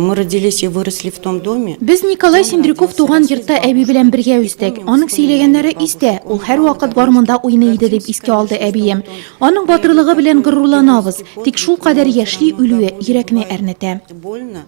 Мы родились и выросли в том доме. Biz Nikolay Sindrikov туган йортта әби белән бергә үстек. Аның сөйләгәннәре истә, ул һәр вакыт гармунда уйный иде дип искә алды әбием. Аның батырлыгы белән горурланабыз. Тик шул кадәр яшьли үлүе йөрәкне әрнетә. Больно.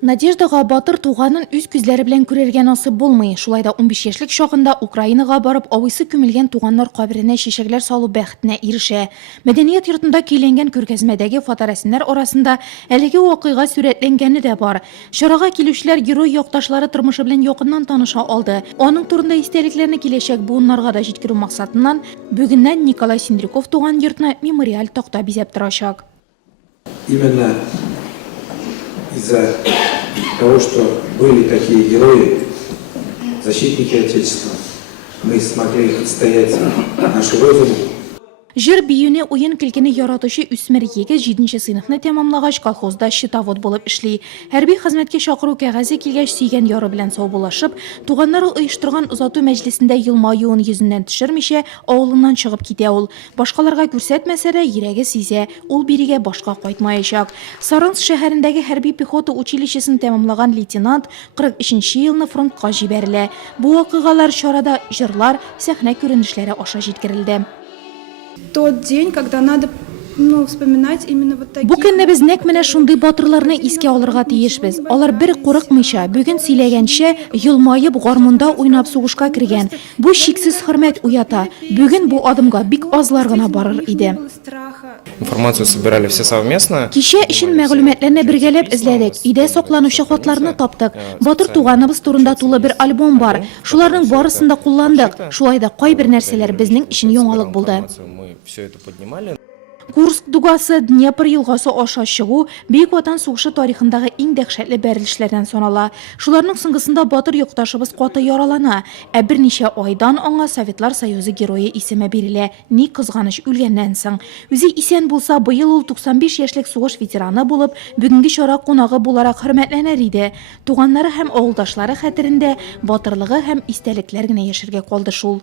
Надеждага батыр туганын үз күзләре белән күрергә насыйп булмый. Шулай да 15 яшьлек чагында Украинага барып, авысы күмелгән туганнар каберенә чәчәкләр салу бәхетенә ирешә. Мәдәният йортында көйләнгән күргәзмәдәге фоторәсемнәр арасында әлеге вакыйга сурәтләнгәне дә бар. Чарага килүчеләр герой якташлары тормышы белән якыннан таныша алды. Аның турында истәлекләрне киләчәк буыннарга да җиткерү максатыннан бүгеннән Николай Синдриков туган йортны мемориаль такта бизәп торачак. Именно из-за того, что были такие герои, защитники Отечества, мы смогли отстоять нашу Родину. Жыр биюне уен килкене яратучы үсмер егет 7нче сыйныфны тәмамлагач колхозда счетовод булып эшли. Хәрби хезмәткә чакыру кәгазе килгәч сөйгән яры белән саубуллашып, туганнары оештырган озату мәҗлесендә елмаюын йөзеннән төшермичә, авылыннан чыгып китә ул. Башкаларга күрсәтмәсә дә йөрәге сизә, ул бирегә башка кайтмаячак. Саранск шәһәрендәге хәрби пехота училищесын тәмамлаган лейтенант 43нче елны фронтка җибәрелә. Бу вакыйгалар чарада җырлар, сәхнә күренешләре аша җиткерелде. Тот день, когда надо вспоминать именно вот такие... Бу көнне без нәкъ менә шундый батырларны искә алырга тиешбез. Алар бер курыкмыйча, бүген сөйләгәнчә, елмаеп гармунда уйнап сугышка кергән. Бу чиксез хөрмәт уята. Бүген бу адымга бик азлар гына барыр иде. Информацию собирали все совместно. Кичә өчен мәгълүматларны бергәләп эзләдек. Идә сакланучы хатларны таптык. Батыр туганыбыз турында тулы бер альбом бар. Шуларның барысын да кулландык. Шулай да кайбер нәрсәләр безнең өчен яңалык булды. Мы все это поднимали. Курск дугасы, Днепр елгасы аша чыгу Бөек Ватан сугышы тарихындагы иң дәһшәтле бәрелешләрдән санала. Шуларның соңгысында батыр якташыбыз каты яралана, ә берничә айдан аңа Советлар Союзы герое исеме бирелә. Ни кызганыч үлгәннән соң. Үзе исән булса, быел ул 95 яшьлек сугыш ветераны булып, бүгенге чара кунагы буларак хөрмәтләнер иде. Туганнары һәм авылдашлары хәтерендә батырлыгы һәм истәлекләр генә яшәргә калды шул.